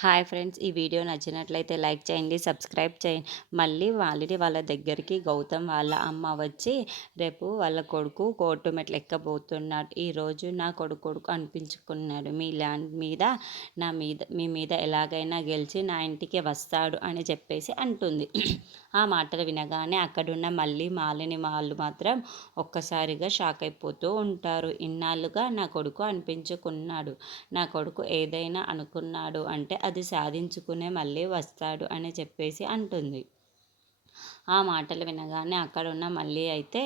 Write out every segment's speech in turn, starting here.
Hi friends, ఈ video నచ్చినట్లయితే like చేయండి, సబ్స్క్రైబ్ చేయండి. మళ్ళీ వాళ్ళ దగ్గరికి గౌతమ్ వాళ్ళ అమ్మ వచ్చి, రేపు వాళ్ళ కొడుకు కోర్టు మెట్లు ఎక్కబోతున్నాడు. ఈరోజు నా కొడుకు అనిపించుకున్నాడు. మీ ల్యాండ్ మీద మీ మీద ఎలాగైనా గెలిచి నా ఇంటికి వస్తాడు అని చెప్పేసి అంటుంది. ఆ మాటలు వినగానే అక్కడున్న మాలిని వాళ్ళు మాత్రం ఒక్కసారిగా షాక్ అయిపోతూ ఉంటారు. ఇన్నాళ్ళుగా నా కొడుకు అనిపించుకున్నాడు, నా కొడుకు ఏదైనా అనుకున్నాడు అంటే అది సాధించుకునే మళ్ళీ వస్తాడు అని చెప్పేసి అంటుంది. ఆ మాటలు వినగానే అక్కడున్న అయితే,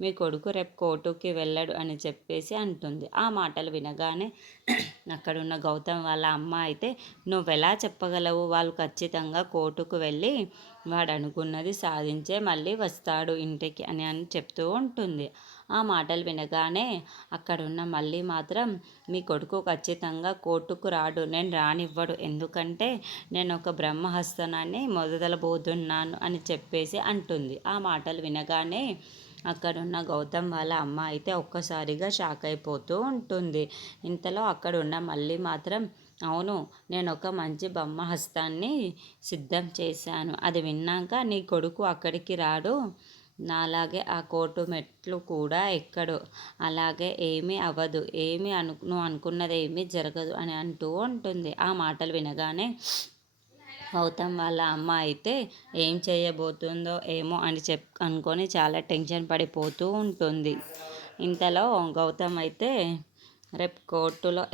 మీ కొడుకు రేపు కోర్టుకి వెళ్ళడు అని చెప్పేసి అంటుంది. ఆ మాటలు వినగానే అక్కడున్న గౌతమ్ వాళ్ళ అమ్మ అయితే, నువ్వెలా చెప్పగలవు, వాళ్ళు ఖచ్చితంగా కోర్టుకు వెళ్ళి వాడు అనుకున్నది సాధించే మళ్ళీ వస్తాడు ఇంటికి అని చెప్తూ ఉంటుంది. ఆ మాటలు వినగానే అక్కడున్న మాత్రం, మీ కొడుకు ఖచ్చితంగా కోర్టుకు రాడు, నేను రానివ్వడు, ఎందుకంటే నేను ఒక బ్రహ్మహస్తనాన్ని మొదలబోతున్నాను అని చెప్పేసి అంటుంది. ఆ మాటలు వినగానే అక్కడున్న గౌతమ్ వాళ్ళ అమ్మ అయితే ఒక్కసారిగా షాక్ అయిపోతూ ఉంటుంది. ఇంతలో అక్కడున్న మాత్రం, అవును, నేను ఒక మంచి బ్రహ్మహస్తాన్ని సిద్ధం చేశాను, అది విన్నాక నీ కొడుకు అక్కడికి రాడు, నాలాగే ఆ కోర్టు మెట్లు కూడా ఎక్కడు, అలాగే ఏమీ అవ్వదు, నువ్వు అనుకున్నది ఏమీ జరగదు అని అంటూ ఉంటుంది. ఆ మాటలు వినగానే గౌతమ్ వాళ్ళ అమ్మ అయితే ఏం చేయబోతుందో ఏమో అని అనుకొని చాలా టెన్షన్ పడిపోతూ ఉంటుంది. ఇంతలో గౌతమ్ అయితే రేపు కోర్టులో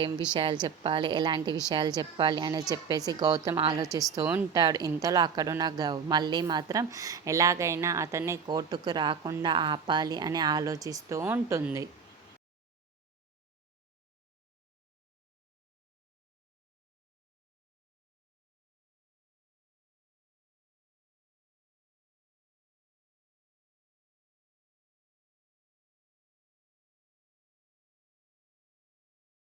ఏం విషయాలు చెప్పాలి, ఎలాంటి విషయాలు చెప్పాలి అని చెప్పేసి గౌతమ్ ఆలోచిస్తూ ఉంటాడు. ఇంతలో అక్కడున్న మాత్రం ఎలాగైనా అతన్ని కోర్టుకు రాకుండా ఆపాలి అని ఆలోచిస్తూ ఉంటుంది.